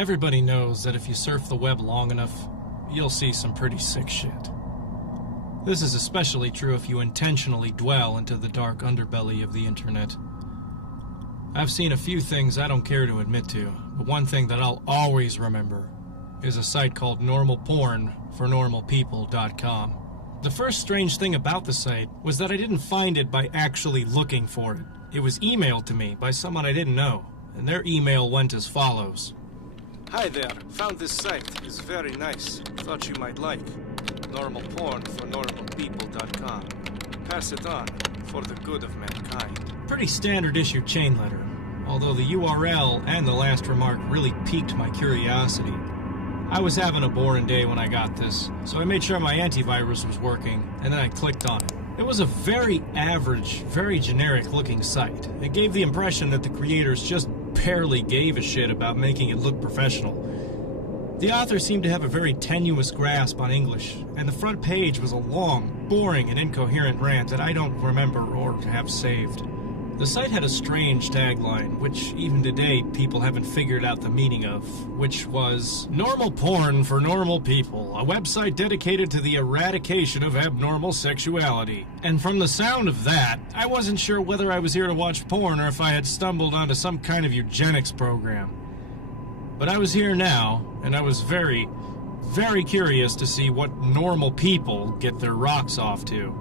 Everybody knows that if you surf the web long enough, you'll see some pretty sick shit. This is especially true if you intentionally dwell into the dark underbelly of the internet. I've seen a few things I don't care to admit to, but one thing that I'll always remember is a site called normalpornfornormalpeople.com. The first strange thing about the site was that I didn't find it by actually looking for it. It was emailed to me by someone I didn't know, and their email went as follows. Hi there, found this site. It's very nice. Thought you might like. Normalpornfornormalpeople.com. Pass it on for the good of mankind. Pretty standard issue chain letter, although the URL and the last remark really piqued my curiosity. I was having a boring day when I got this, so I made sure my antivirus was working, and then I clicked on it. It was a very average, very generic looking site. It gave the impression that the creators just barely gave a shit about making it look professional. The author seemed to have a very tenuous grasp on English, and the front page was a long, boring, and incoherent rant that I don't remember or have saved. The site had a strange tagline, which even today people haven't figured out the meaning of, which was, "Normal porn for normal people, a website dedicated to the eradication of abnormal sexuality." And from the sound of that, I wasn't sure whether I was here to watch porn or if I had stumbled onto some kind of eugenics program. But I was here now, and I was very, very curious to see what normal people get their rocks off to.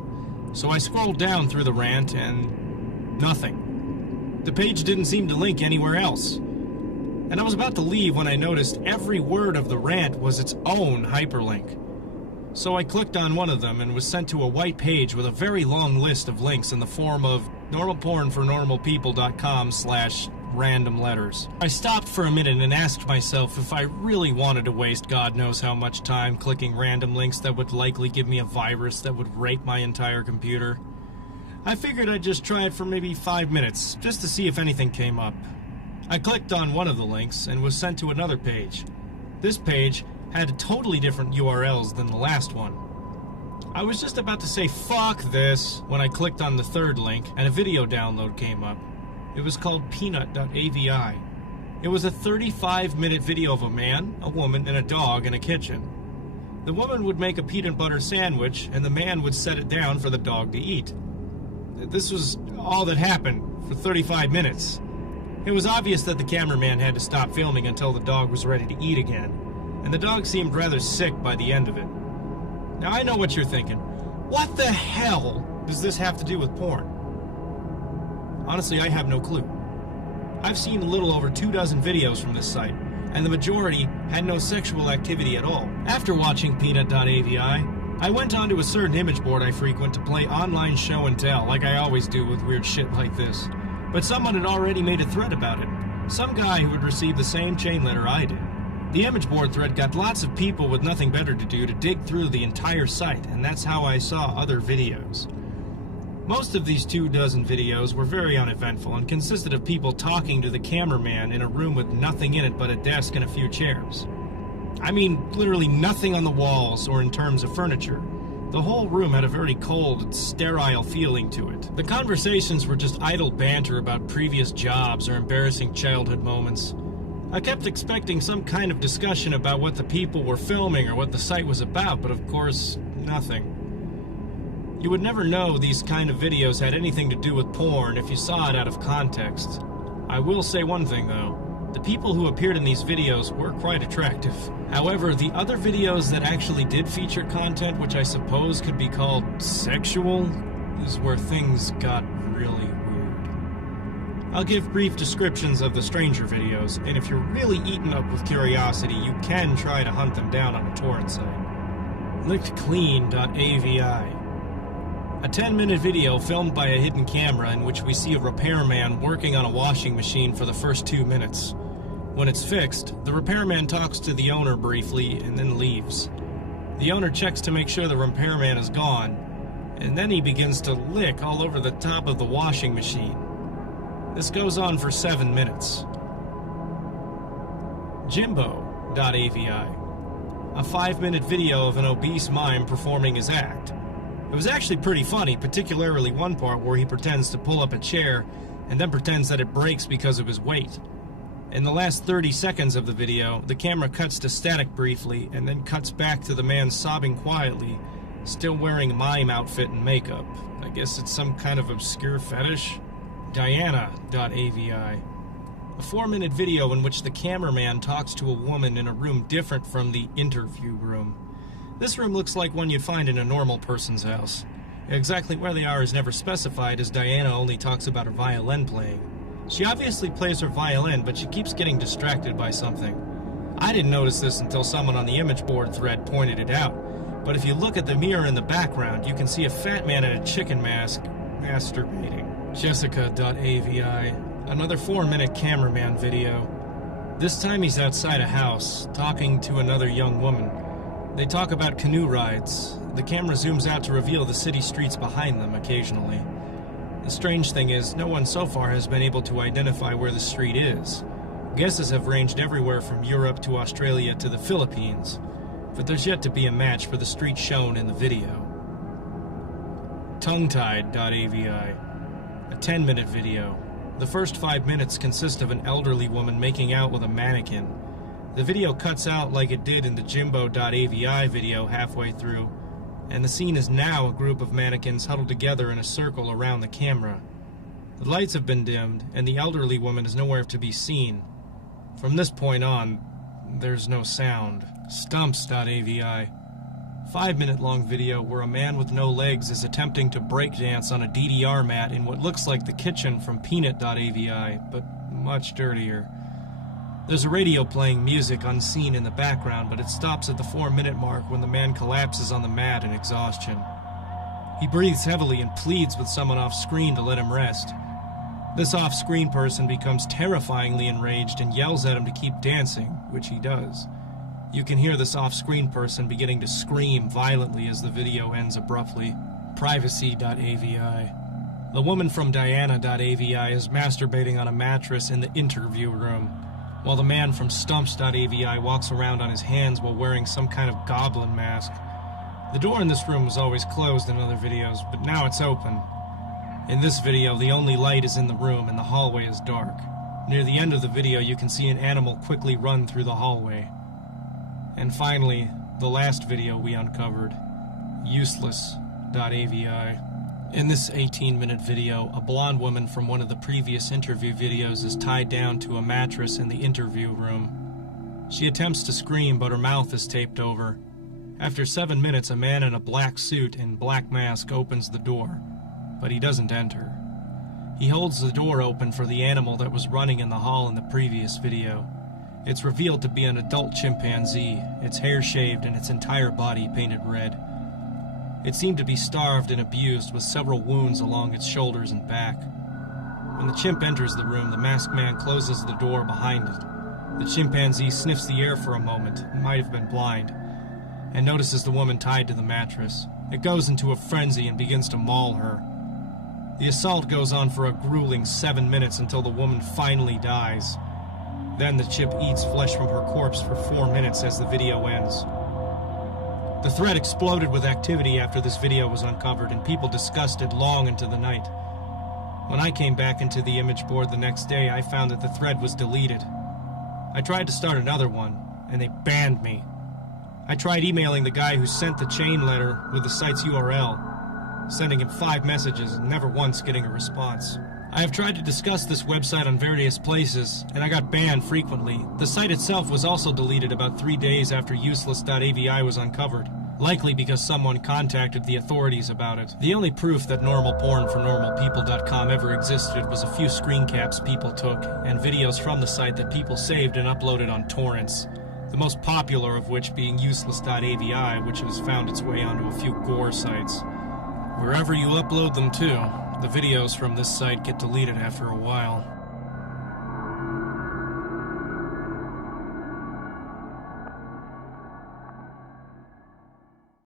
So I scrolled down through the rant and nothing. The page didn't seem to link anywhere else. And I was about to leave when I noticed every word of the rant was its own hyperlink. So I clicked on one of them and was sent to a white page with a very long list of links in the form of normalpornfornormalpeople.com/random letters. I stopped for a minute and asked myself if I really wanted to waste God knows how much time clicking random links that would likely give me a virus that would rape my entire computer. I figured I'd just try it for maybe 5 minutes, just to see if anything came up. I clicked on one of the links and was sent to another page. This page had totally different URLs than the last one. I was just about to say fuck this when I clicked on the third link and a video download came up. It was called peanut.avi. It was a 35-minute video of a man, a woman, and a dog in a kitchen. The woman would make a peanut butter sandwich and the man would set it down for the dog to eat. This was all that happened for 35 minutes. It was obvious that the cameraman had to stop filming until the dog was ready to eat again, and the dog seemed rather sick by the end of it. Now I know what you're thinking. What the hell does this have to do with porn? Honestly, I have no clue. I've seen a little over 24 videos from this site, and the majority had no sexual activity at all. After watching peanut.avi, I went onto a certain image board I frequent to play online show and tell, like I always do with weird shit like this. But someone had already made a thread about it. Some guy who had received the same chain letter I did. The image board thread got lots of people with nothing better to do to dig through the entire site, and that's how I saw other videos. Most of these 24 videos were very uneventful and consisted of people talking to the cameraman in a room with nothing in it but a desk and a few chairs. I mean, literally nothing on the walls or in terms of furniture. The whole room had a very cold and sterile feeling to it. The conversations were just idle banter about previous jobs or embarrassing childhood moments. I kept expecting some kind of discussion about what the people were filming or what the site was about, but of course, nothing. You would never know these kind of videos had anything to do with porn if you saw it out of context. I will say one thing though. The people who appeared in these videos were quite attractive. However, the other videos that actually did feature content which I suppose could be called sexual is where things got really weird. I'll give brief descriptions of the stranger videos, and if you're really eaten up with curiosity, you can try to hunt them down on a torrent site. Lickedclean.avi. A 10-minute video filmed by a hidden camera in which we see a repairman working on a washing machine for the first 2 minutes. When it's fixed, the repairman talks to the owner briefly and then leaves. The owner checks to make sure the repairman is gone, and then he begins to lick all over the top of the washing machine. This goes on for 7 minutes. Jimbo.avi. A 5-minute video of an obese mime performing his act. It was actually pretty funny, particularly one part where he pretends to pull up a chair and then pretends that it breaks because of his weight. In the last 30 seconds of the video, the camera cuts to static briefly and then cuts back to the man sobbing quietly, still wearing mime outfit and makeup. I guess it's some kind of obscure fetish? Diana.avi. A 4-minute video in which the cameraman talks to a woman in a room different from the interview room. This room looks like one you'd find in a normal person's house. Exactly where they are is never specified, as Diana only talks about her violin playing. She obviously plays her violin, but she keeps getting distracted by something. I didn't notice this until someone on the image board thread pointed it out, but if you look at the mirror in the background, you can see a fat man in a chicken mask masturbating. Jessica.avi. Another 4-minute cameraman video. This time he's outside a house, talking to another young woman. They talk about canoe rides. The camera zooms out to reveal the city streets behind them occasionally. The strange thing is, no one so far has been able to identify where the street is. Guesses have ranged everywhere from Europe to Australia to the Philippines, but there's yet to be a match for the street shown in the video. Tongue-tied.avi. A 10-minute video. The first 5 minutes consist of an elderly woman making out with a mannequin. The video cuts out like it did in the Jimbo.avi video halfway through, and the scene is now a group of mannequins huddled together in a circle around the camera. The lights have been dimmed, and the elderly woman is nowhere to be seen. From this point on, there's no sound. Stumps.avi. 5-minute long video where a man with no legs is attempting to breakdance on a DDR mat in what looks like the kitchen from Peanut.avi, but much dirtier. There's a radio playing music unseen in the background, but it stops at the 4-minute mark when the man collapses on the mat in exhaustion. He breathes heavily and pleads with someone off-screen to let him rest. This off-screen person becomes terrifyingly enraged and yells at him to keep dancing, which he does. You can hear this off-screen person beginning to scream violently as the video ends abruptly. Privacy.avi. The woman from Diana.avi is masturbating on a mattress in the interview room, while the man from Stumps.avi walks around on his hands while wearing some kind of goblin mask. The door in this room was always closed in other videos, but now it's open. In this video, the only light is in the room and the hallway is dark. Near the end of the video, you can see an animal quickly run through the hallway. And finally, the last video we uncovered, Useless.avi. In this 18-minute video, a blonde woman from one of the previous interview videos is tied down to a mattress in the interview room. She attempts to scream, but her mouth is taped over. After 7 minutes, a man in a black suit and black mask opens the door, but he doesn't enter. He holds the door open for the animal that was running in the hall in the previous video. It's revealed to be an adult chimpanzee, its hair shaved and its entire body painted red. It seemed to be starved and abused, with several wounds along its shoulders and back. When the chimp enters the room, the masked man closes the door behind it. The chimpanzee sniffs the air for a moment, might have been blind, and notices the woman tied to the mattress. It goes into a frenzy and begins to maul her. The assault goes on for a grueling 7 minutes until the woman finally dies. Then the chimp eats flesh from her corpse for 4 minutes as the video ends. The thread exploded with activity after this video was uncovered, and people discussed it long into the night. When I came back into the image board the next day, I found that the thread was deleted. I tried to start another one, and they banned me. I tried emailing the guy who sent the chain letter with the site's URL, sending him 5 messages and never once getting a response. I have tried to discuss this website on various places, and I got banned frequently. The site itself was also deleted about 3 days after Useless.avi was uncovered, likely because someone contacted the authorities about it. The only proof that normalpornfornormalpeople.com ever existed was a few screen caps people took, and videos from the site that people saved and uploaded on torrents, the most popular of which being Useless.avi, which has found its way onto a few gore sites. Wherever you upload them to, the videos from this site get deleted after a while.